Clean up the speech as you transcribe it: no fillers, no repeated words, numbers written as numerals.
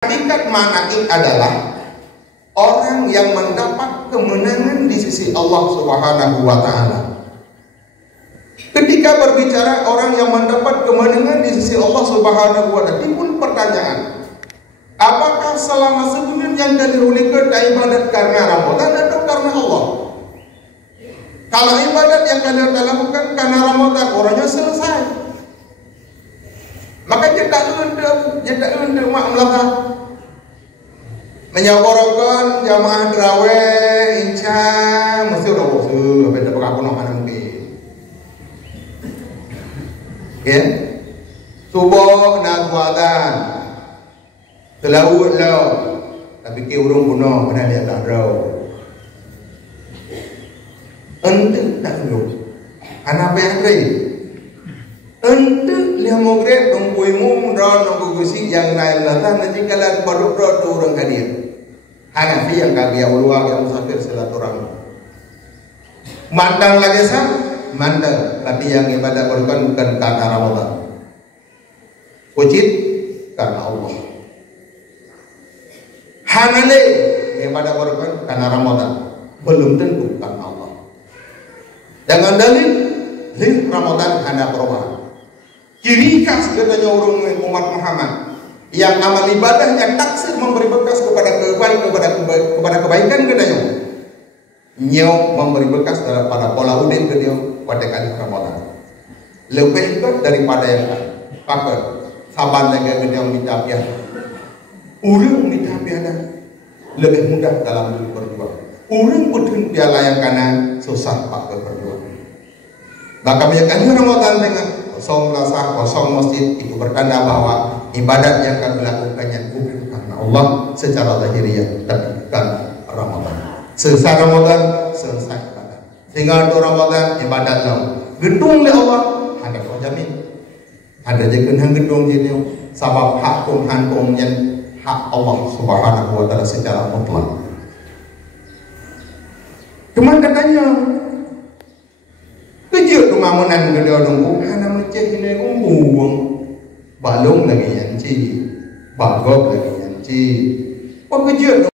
Hakikat manaik adalah orang yang mendapat kemenangan di sisi Allah Subhanahu wa Ta'ala. Ketika berbicara orang yang mendapat kemenangan di sisi Allah Subhanahu wa Ta'ala, timbul pertanyaan, apakah selama sebulan yang dilakukan ibadat karena Ramadan atau karena Allah? Kalau ibadat yang kalian lakukan karena Ramadan, orangnya selesai. Maka jedak untuk mak melata menyabarakan jamaah tarawih insya mesti udah bosu, apa tak berapa nak mana mungkin. Ya, subuh nak kuatan, telawut lah, tapi ke urung puno mana dia tak tahu. Ente tak tahu, anak yang Ente lihat mogret nungguimu dan nunggu gusi yang lain lata nanti kalian produk orang kadir. Hanafi yang kagak ulua yang musafir silaturahmi. Mandang lagi sah, mandang. Tapi yang ibadah bukan karena Ramadan. Wajib karena Allah. Hanale ibadah bukan karena Ramadan. Belum tentu karena Allah. Dengan dalil Ramadan hanya perubahan. Ciri khas katanya orang umat Muhammad yang amal ibadahnya taksir memberi bekas kepada kebaikan katanya. Nyau memberi bekas pada pola udin katanya pada kali Ramadan. Lebih hebat daripada yang pakai saban lagi katanya minta pian. Orang minta pian lebih mudah dalam berjuang. Orang betul dia layak karena susah pakai berjuang. Maka menyatakan Ramadan dengan kosong lasah, kosong masjid itu bertanda bahwa ibadat yang kami lakukannya bukan karena Allah secara lahiriah, tapi karena Ramadan. Selesai Ramadan, selesai ibadat. Sehingga untuk Ramadan ibadat lah. Gedung le Allah ada kau jamin. Ada je kenang gedung jadi sabab hak Tuhan yang hak Allah Subhanahu wa Ta'ala secara mutlak. Cuman katanya kejut rumah menan gede nunggu, hana mencet ini buang, balung lagi yanci, bagok lagi yanci, kok kejut.